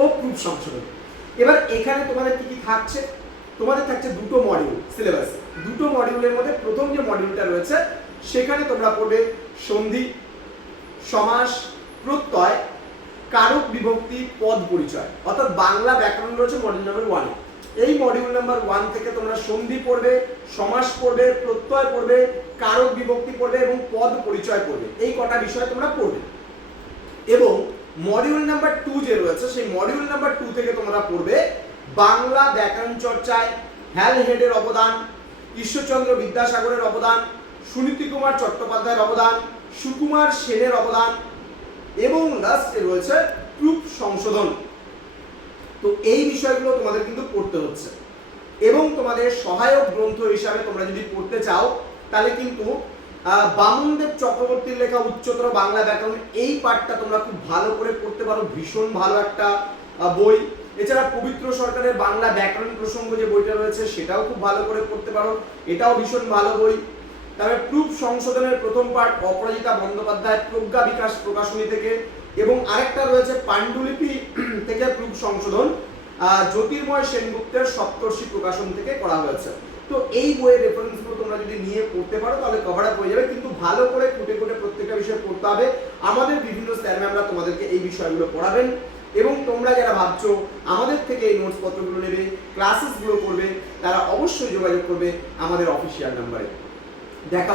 ও proof সংশোধন। এবার এখানে তোমাদের কি কি থাকছে, তোমাদের থাকছে দুটো মডিউল সিলেবাসে। দুটো মডিউলের মধ্যে প্রথম যে মডিউলটা রয়েছে সেখানে তোমরা পড়বে সন্ধি, সমাস, প্রত্যয়, কারক বিভক্তি, পদ পরিচয়, অর্থাৎ বাংলা ব্যাকরণ রয়েছে মডিউল নাম্বার 1। এই মডিউল নাম্বার 1 থেকে তোমরা সন্ধি পড়বে, সমাস পড়বে, প্রত্যয় পড়বে, কারক বিভক্তি পড়বে এবং পদ পরিচয় পড়বে। এই কটা বিষয় তোমরা পড়বে। এবং মডিউল নাম্বার 2 যে রয়েছে সেই মডিউল নাম্বার 2 থেকে তোমরা পড়বে বাংলা ব্যাকরণ চর্চায় হ্যাল হেডের অবদান, ঈশ্বরচন্দ্র বিদ্যাসাগরের অবদান, সুনীতি কুমার চট্টোপাধ্যায়ের অবদান, সুকুমার সেনের অবদান এবং লাস্টে রয়েছে প্রুফ সংশোধন। তো এই বিষয়গুলো তোমাদের কিন্তু পড়তে হচ্ছে। এবং তোমাদের সহায়ক গ্রন্থ হিসাবে তোমরা যদি পড়তে চাও তাহলে কিন্তু বামনদেব চক্রবর্তীর লেখা উচ্চতর বাংলা ব্যাকরণ এই পাঠটা তোমরা খুব ভালো করে পড়তে পারো, ভীষণ ভালো একটা বই। এছাড়া পবিত্র সরকারের বাংলা ব্যাকরণ প্রসঙ্গ যে বইটা রয়েছে সেটাও খুব ভালো করে পড়তে পারো, এটাও ভীষণ ভালো বই। তারপরে প্রুফ সংশোধনের প্রথম পাঠ অপরাজিতা বন্দ্যোপাধ্যায় প্রজ্ঞা বিকাশ প্রকাশনী থেকে, এবং আরেকটা রয়েছে পাণ্ডুলিপি থেকে প্রুফ সংশোধন জ্যোতির্ময় সেনগুপ্তের সপ্তর্ষি প্রকাশন থেকে করা হয়েছে। তো এই বইয়ের রেফারেন্সগুলো তোমরা যদি নিয়ে পড়তে পারো তাহলে কভার আপ হয়ে যাবে, কিন্তু ভালো করে খুঁটে খুঁটে প্রত্যেকটা বিষয় পড়তে হবে। আমাদের বিভিন্ন স্যার ম্যামরা তোমাদেরকে এই বিষয়গুলো পড়াবেন, এবং তোমরা যারা ভাবছো আমাদের থেকে এই নোটস পত্রগুলো নেবে, ক্লাসেসগুলো করবে, তারা অবশ্যই যোগাযোগ করবে আমাদের অফিসিয়াল নাম্বারে। দেখা